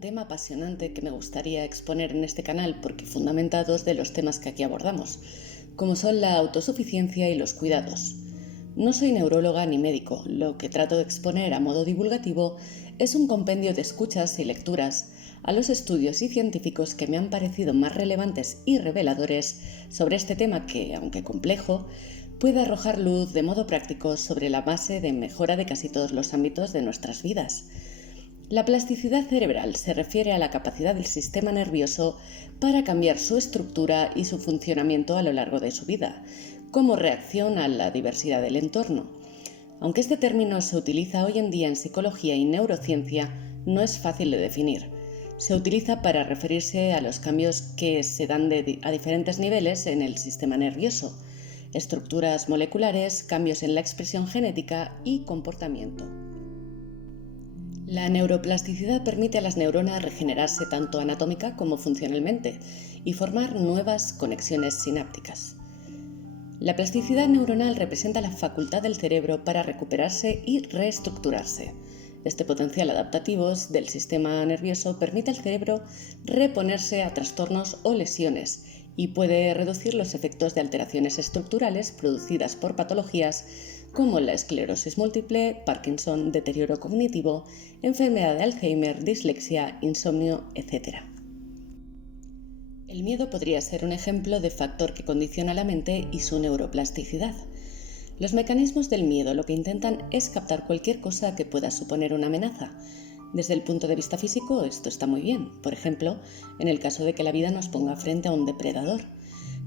un tema apasionante que me gustaría exponer en este canal porque fundamenta dos de los temas que aquí abordamos, como son la autosuficiencia y los cuidados. No soy neuróloga ni médico, lo que trato de exponer a modo divulgativo es un compendio de escuchas y lecturas a los estudios y científicos que me han parecido más relevantes y reveladores sobre este tema que, aunque complejo, puede arrojar luz de modo práctico sobre la base de mejora de casi todos los ámbitos de nuestras vidas. La plasticidad cerebral se refiere a la capacidad del sistema nervioso para cambiar su estructura y su funcionamiento a lo largo de su vida, como reacción a la diversidad del entorno. Aunque este término se utiliza hoy en día en psicología y neurociencia, no es fácil de definir. Se utiliza para referirse a los cambios que se dan a diferentes niveles en el sistema nervioso, estructuras moleculares, cambios en la expresión genética y comportamiento. La neuroplasticidad permite a las neuronas regenerarse tanto anatómica como funcionalmente y formar nuevas conexiones sinápticas. La plasticidad neuronal representa la facultad del cerebro para recuperarse y reestructurarse. Este potencial adaptativo del sistema nervioso permite al cerebro reponerse a trastornos o lesiones y puede reducir los efectos de alteraciones estructurales producidas por patologías como la esclerosis múltiple, Parkinson, deterioro cognitivo, enfermedad de Alzheimer, dislexia, insomnio, etc. El miedo podría ser un ejemplo de factor que condiciona la mente y su neuroplasticidad. Los mecanismos del miedo lo que intentan es captar cualquier cosa que pueda suponer una amenaza. Desde el punto de vista físico, esto está muy bien, por ejemplo, en el caso de que la vida nos ponga frente a un depredador.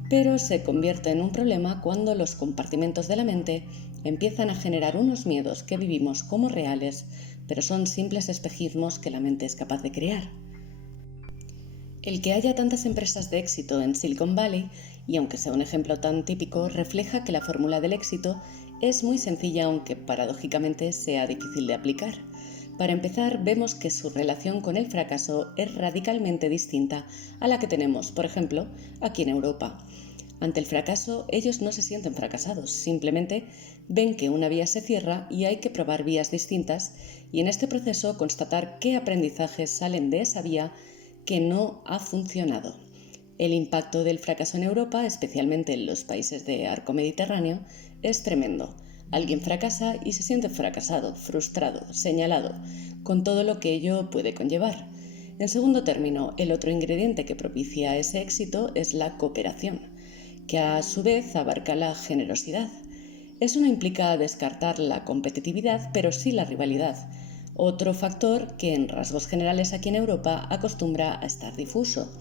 Pero se convierte en un problema cuando los compartimentos de la mente empiezan a generar unos miedos que vivimos como reales, pero son simples espejismos que la mente es capaz de crear. El que haya tantas empresas de éxito en Silicon Valley, y aunque sea un ejemplo tan típico, refleja que la fórmula del éxito es muy sencilla, aunque paradójicamente sea difícil de aplicar. Para empezar, vemos que su relación con el fracaso es radicalmente distinta a la que tenemos, por ejemplo, aquí en Europa. Ante el fracaso, ellos no se sienten fracasados, simplemente ven que una vía se cierra y hay que probar vías distintas y en este proceso constatar qué aprendizajes salen de esa vía que no ha funcionado. El impacto del fracaso en Europa, especialmente en los países de arco mediterráneo, es tremendo. Alguien fracasa y se siente fracasado, frustrado, señalado, con todo lo que ello puede conllevar. En segundo término, el otro ingrediente que propicia ese éxito es la cooperación, que a su vez abarca la generosidad. Eso no implica descartar la competitividad, pero sí la rivalidad. Otro factor que en rasgos generales aquí en Europa acostumbra a estar difuso.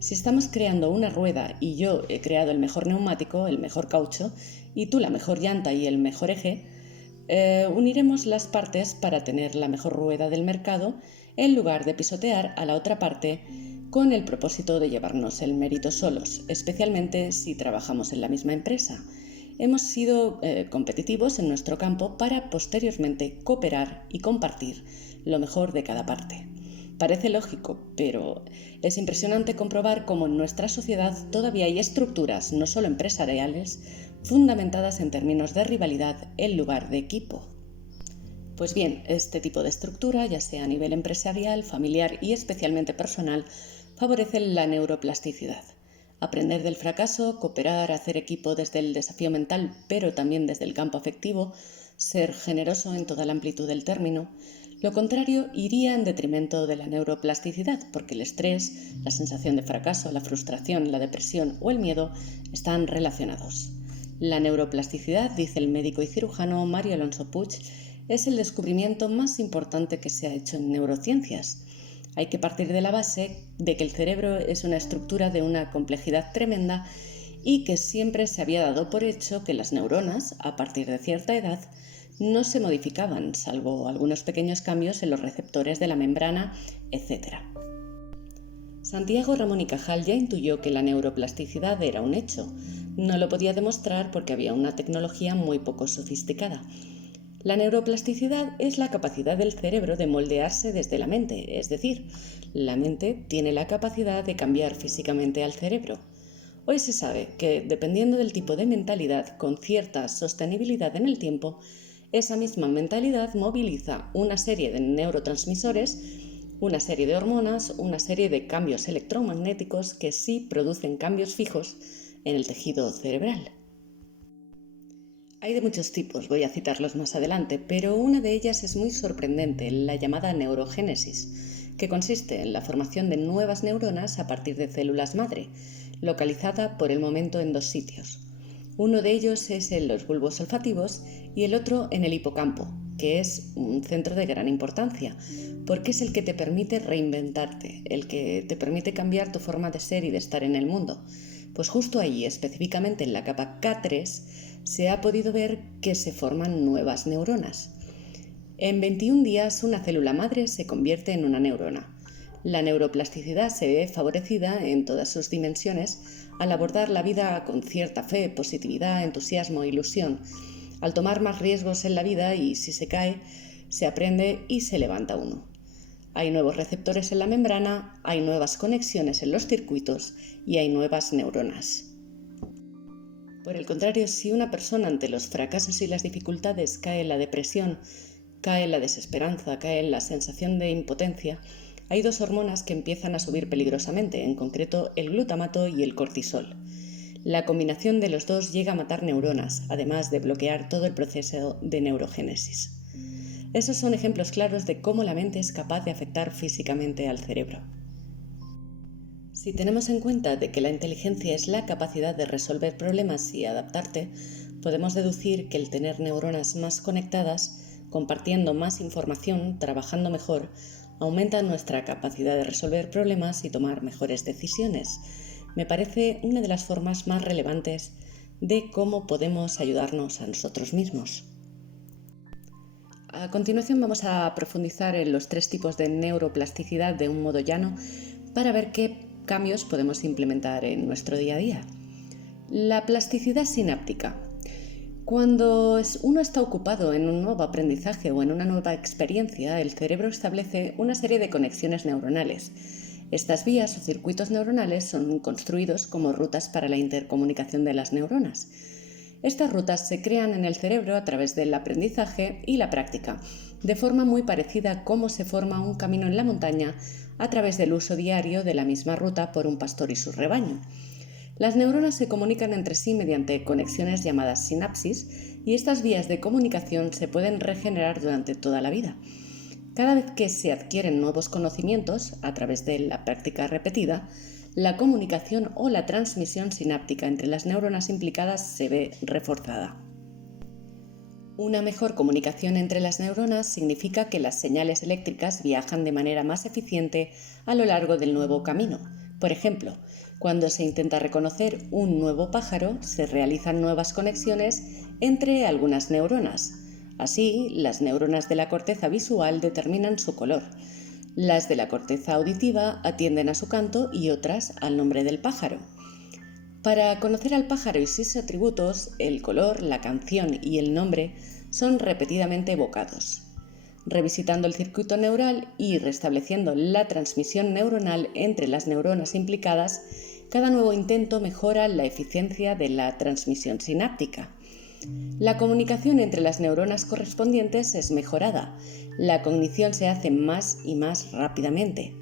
Si estamos creando una rueda y yo he creado el mejor neumático, el mejor caucho, y tú la mejor llanta y el mejor eje, uniremos las partes para tener la mejor rueda del mercado en lugar de pisotear a la otra parte con el propósito de llevarnos el mérito solos, especialmente si trabajamos en la misma empresa. Hemos sido competitivos en nuestro campo para posteriormente cooperar y compartir lo mejor de cada parte. Parece lógico, pero es impresionante comprobar cómo en nuestra sociedad todavía hay estructuras, no solo empresariales, fundamentadas en términos de rivalidad en lugar de equipo. Pues bien, este tipo de estructura, ya sea a nivel empresarial, familiar y especialmente personal, favorece la neuroplasticidad. Aprender del fracaso, cooperar, hacer equipo desde el desafío mental, pero también desde el campo afectivo, ser generoso en toda la amplitud del término. Lo contrario iría en detrimento de la neuroplasticidad, porque el estrés, la sensación de fracaso, la frustración, la depresión o el miedo están relacionados. La neuroplasticidad, dice el médico y cirujano Mario Alonso Puig, es el descubrimiento más importante que se ha hecho en neurociencias. Hay que partir de la base de que el cerebro es una estructura de una complejidad tremenda y que siempre se había dado por hecho que las neuronas, a partir de cierta edad, no se modificaban, salvo algunos pequeños cambios en los receptores de la membrana, etc. Santiago Ramón y Cajal ya intuyó que la neuroplasticidad era un hecho. No lo podía demostrar porque había una tecnología muy poco sofisticada. La neuroplasticidad es la capacidad del cerebro de moldearse desde la mente, es decir, la mente tiene la capacidad de cambiar físicamente al cerebro. Hoy se sabe que, dependiendo del tipo de mentalidad con cierta sostenibilidad en el tiempo, esa misma mentalidad moviliza una serie de neurotransmisores una serie de hormonas, una serie de cambios electromagnéticos que sí producen cambios fijos en el tejido cerebral. Hay de muchos tipos, voy a citarlos más adelante, pero una de ellas es muy sorprendente, la llamada neurogénesis, que consiste en la formación de nuevas neuronas a partir de células madre, localizada por el momento en dos sitios. Uno de ellos es en los bulbos olfativos y el otro en el hipocampo, que es un centro de gran importancia, porque es el que te permite reinventarte, el que te permite cambiar tu forma de ser y de estar en el mundo. Pues justo ahí, específicamente en la capa K3, se ha podido ver que se forman nuevas neuronas. En 21 días una célula madre se convierte en una neurona. La neuroplasticidad se ve favorecida en todas sus dimensiones al abordar la vida con cierta fe, positividad, entusiasmo e ilusión, al tomar más riesgos en la vida y si se cae, se aprende y se levanta uno. Hay nuevos receptores en la membrana, hay nuevas conexiones en los circuitos y hay nuevas neuronas. Por el contrario, si una persona ante los fracasos y las dificultades cae en la depresión, cae en la desesperanza, cae en la sensación de impotencia, hay dos hormonas que empiezan a subir peligrosamente, en concreto el glutamato y el cortisol. La combinación de los dos llega a matar neuronas, además de bloquear todo el proceso de neurogénesis. Esos son ejemplos claros de cómo la mente es capaz de afectar físicamente al cerebro. Si tenemos en cuenta de que la inteligencia es la capacidad de resolver problemas y adaptarte, podemos deducir que el tener neuronas más conectadas, compartiendo más información, trabajando mejor, aumenta nuestra capacidad de resolver problemas y tomar mejores decisiones. Me parece una de las formas más relevantes de cómo podemos ayudarnos a nosotros mismos. A continuación vamos a profundizar en los tres tipos de neuroplasticidad de un modo llano para ver qué cambios podemos implementar en nuestro día a día. La plasticidad sináptica. Cuando uno está ocupado en un nuevo aprendizaje o en una nueva experiencia, el cerebro establece una serie de conexiones neuronales. Estas vías o circuitos neuronales son construidos como rutas para la intercomunicación de las neuronas. Estas rutas se crean en el cerebro a través del aprendizaje y la práctica, de forma muy parecida a cómo se forma un camino en la montaña a través del uso diario de la misma ruta por un pastor y su rebaño. Las neuronas se comunican entre sí mediante conexiones llamadas sinapsis y estas vías de comunicación se pueden regenerar durante toda la vida. Cada vez que se adquieren nuevos conocimientos a través de la práctica repetida, la comunicación o la transmisión sináptica entre las neuronas implicadas se ve reforzada. Una mejor comunicación entre las neuronas significa que las señales eléctricas viajan de manera más eficiente a lo largo del nuevo camino. Por ejemplo, cuando se intenta reconocer un nuevo pájaro, se realizan nuevas conexiones entre algunas neuronas. Así, las neuronas de la corteza visual determinan su color. Las de la corteza auditiva atienden a su canto y otras al nombre del pájaro. Para conocer al pájaro y sus atributos, el color, la canción y el nombre son repetidamente evocados. Revisitando el circuito neural y restableciendo la transmisión neuronal entre las neuronas implicadas, cada nuevo intento mejora la eficiencia de la transmisión sináptica. La comunicación entre las neuronas correspondientes es mejorada, la cognición se hace más y más rápidamente.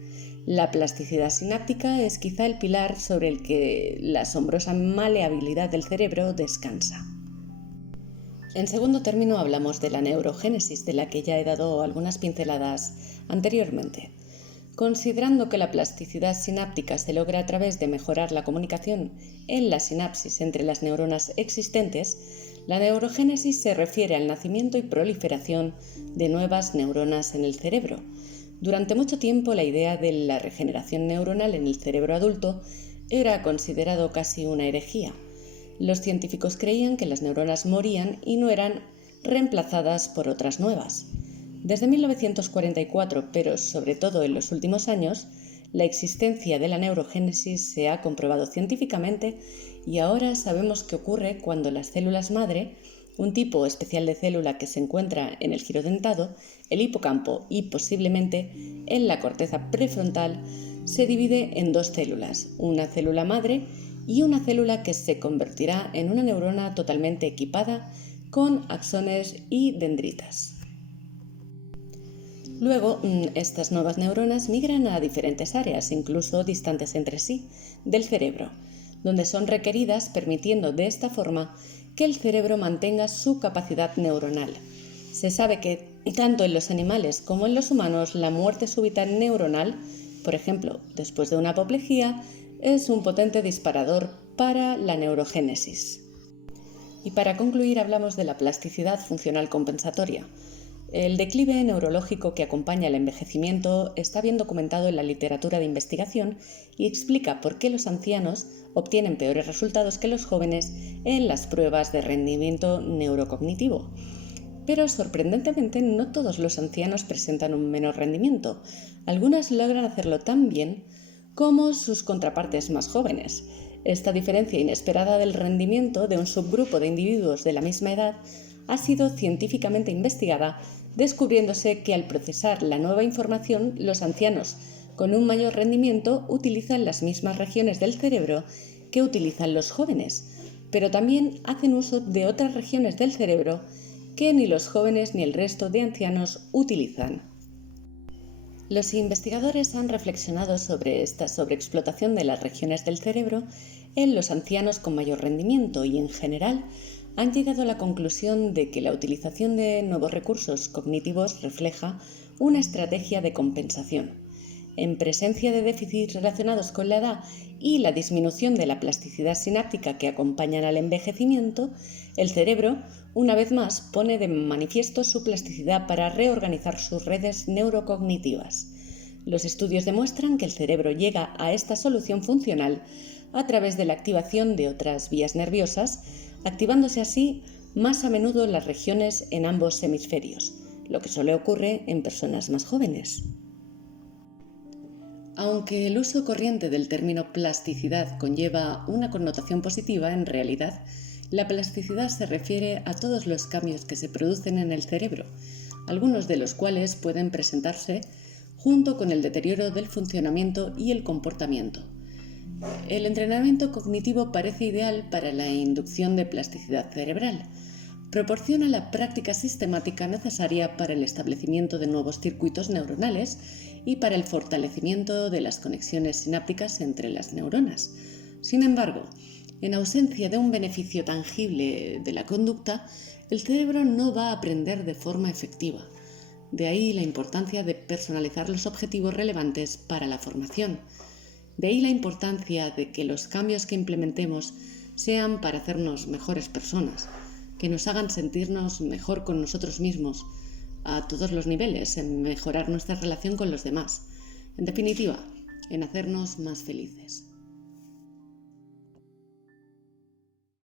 La plasticidad sináptica es quizá el pilar sobre el que la asombrosa maleabilidad del cerebro descansa. En segundo término hablamos de la neurogénesis, de la que ya he dado algunas pinceladas anteriormente. Considerando que la plasticidad sináptica se logra a través de mejorar la comunicación en la sinapsis entre las neuronas existentes, la neurogénesis se refiere al nacimiento y proliferación de nuevas neuronas en el cerebro. Durante mucho tiempo la idea de la regeneración neuronal en el cerebro adulto era considerado casi una herejía. Los científicos creían que las neuronas morían y no eran reemplazadas por otras nuevas. Desde 1944, pero sobre todo en los últimos años, la existencia de la neurogénesis se ha comprobado científicamente y ahora sabemos qué ocurre cuando las células madre, un tipo especial de célula que se encuentra en el giro dentado, el hipocampo y posiblemente en la corteza prefrontal, se divide en dos células, una célula madre y una célula que se convertirá en una neurona totalmente equipada con axones y dendritas. Luego, estas nuevas neuronas migran a diferentes áreas, incluso distantes entre sí, del cerebro, donde son requeridas, permitiendo de esta forma que el cerebro mantenga su capacidad neuronal. Se sabe que tanto en los animales como en los humanos la muerte súbita neuronal, por ejemplo, después de una apoplejía, es un potente disparador para la neurogénesis. Y para concluir hablamos de la plasticidad funcional compensatoria. El declive neurológico que acompaña el envejecimiento está bien documentado en la literatura de investigación y explica por qué los ancianos obtienen peores resultados que los jóvenes en las pruebas de rendimiento neurocognitivo. Pero sorprendentemente no todos los ancianos presentan un menor rendimiento. Algunas logran hacerlo tan bien como sus contrapartes más jóvenes. Esta diferencia inesperada del rendimiento de un subgrupo de individuos de la misma edad ha sido científicamente investigada, descubriéndose que al procesar la nueva información, los ancianos con un mayor rendimiento utilizan las mismas regiones del cerebro que utilizan los jóvenes, pero también hacen uso de otras regiones del cerebro que ni los jóvenes ni el resto de ancianos utilizan. Los investigadores han reflexionado sobre esta sobreexplotación de las regiones del cerebro en los ancianos con mayor rendimiento y, en general, han llegado a la conclusión de que la utilización de nuevos recursos cognitivos refleja una estrategia de compensación. En presencia de déficits relacionados con la edad y la disminución de la plasticidad sináptica que acompañan al envejecimiento, el cerebro, una vez más, pone de manifiesto su plasticidad para reorganizar sus redes neurocognitivas. Los estudios demuestran que el cerebro llega a esta solución funcional a través de la activación de otras vías nerviosas, activándose así más a menudo las regiones en ambos hemisferios, lo que solo ocurre en personas más jóvenes. Aunque el uso corriente del término plasticidad conlleva una connotación positiva, en realidad, la plasticidad se refiere a todos los cambios que se producen en el cerebro, algunos de los cuales pueden presentarse junto con el deterioro del funcionamiento y el comportamiento. El entrenamiento cognitivo parece ideal para la inducción de plasticidad cerebral. Proporciona la práctica sistemática necesaria para el establecimiento de nuevos circuitos neuronales y para el fortalecimiento de las conexiones sinápticas entre las neuronas. Sin embargo, en ausencia de un beneficio tangible de la conducta, el cerebro no va a aprender de forma efectiva. De ahí la importancia de personalizar los objetivos relevantes para la formación. De ahí la importancia de que los cambios que implementemos sean para hacernos mejores personas, que nos hagan sentirnos mejor con nosotros mismos, a todos los niveles, en mejorar nuestra relación con los demás. En definitiva, en hacernos más felices.